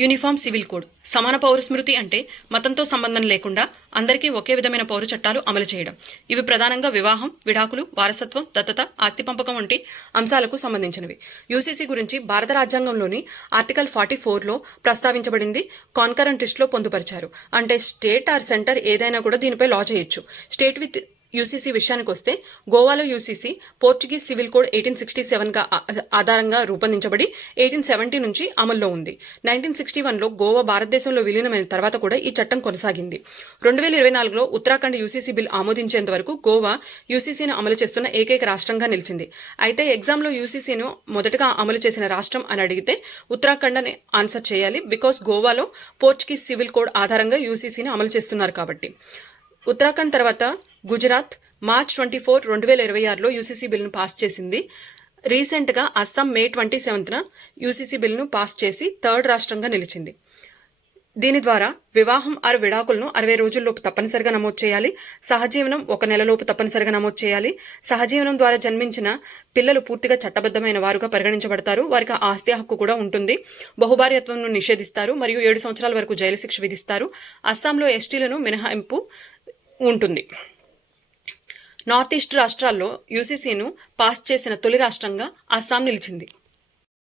Uniform civil code సమాన పౌర స్మృతి అంటే మతంతో సంబంధం లేకుండా అందరికీ ఒకే విధమైన పౌర చట్టాలు అమలు చేయడం. ఇవి ప్రధానంగా వివాహం, విడాకులు, వారసత్వం, దత్తత, ఆస్తి పంపకం వంటి అంశాలకు సంబంధించినవి. యూసీసీ గురించి భారత రాజ్యాంగంలోని ఆర్టికల్ 44లో ప్రస్తావించబడింది. కాన్కరెంట్ లిస్టులో పొందుపరిచారు. అంటే స్టేట్ ఆర్ సెంటర్ ఏదైనా కూడా దీనిపై లా చేయొచ్చు. స్టేట్ విత్ యూసీసీ విషయానికి వస్తే గోవాలో యూసీసీ పోర్చుగీస్ సివిల్ కోడ్ 1867గా ఆధారంగా రూపొందించబడి 1870 నుంచి అమల్లో ఉంది. 1961లో గోవా భారతదేశంలో విలీనమైన తర్వాత కూడా ఈ చట్టం కొనసాగింది. 2024లో ఉత్తరాఖండ్ యూసీసీ బిల్ ఆమోదించేంత వరకు గోవా యూసీసీని అమలు చేస్తున్న ఏకైక రాష్ట్రంగా నిలిచింది. అయితే ఎగ్జామ్లో యూసీసీను మొదటగా అమలు చేసిన రాష్ట్రం అని అడిగితే ఉత్తరాఖండ్ అని ఆన్సర్ చేయాలి. బికాస్ గోవాలో పోర్చుగీస్ సివిల్ కోడ్ ఆధారంగా యూసీసీని అమలు చేస్తున్నారు కాబట్టి. ఉత్తరాఖండ్ తర్వాత గుజరాత్ మార్చ్ 24, 2026లో యూసీసీ బిల్లును పాస్ చేసింది. రీసెంట్గా అస్సాం మే 27న యూసీసీ బిల్లును పాస్ చేసి థర్డ్ రాష్ట్రంగా నిలిచింది. దీని ద్వారా వివాహం ఆరు విడాకులను 60 రోజుల్లోపు తప్పనిసరిగా నమోదు చేయాలి. సహజీవనం 1 నెలలోపు తప్పనిసరిగా నమోదు చేయాలి. సహజీవనం ద్వారా జన్మించిన పిల్లలు పూర్తిగా చట్టబద్ధమైన వారుగా పరిగణించబడతారు. వారికి ఆస్తి హక్కు కూడా ఉంటుంది. బహుభార్యత్వంను నిషేధిస్తారు మరియు 7 సంవత్సరాల వరకు జైలు శిక్ష విధిస్తారు. అస్సాంలో ఎస్టీలను మినహాయింపు ఉంటుంది. నార్త్ ఈస్ట్ రాష్ట్రాల్లో యూసీసీను పాస్ చేసిన తొలి రాష్ట్రంగా అస్సాం నిలిచింది.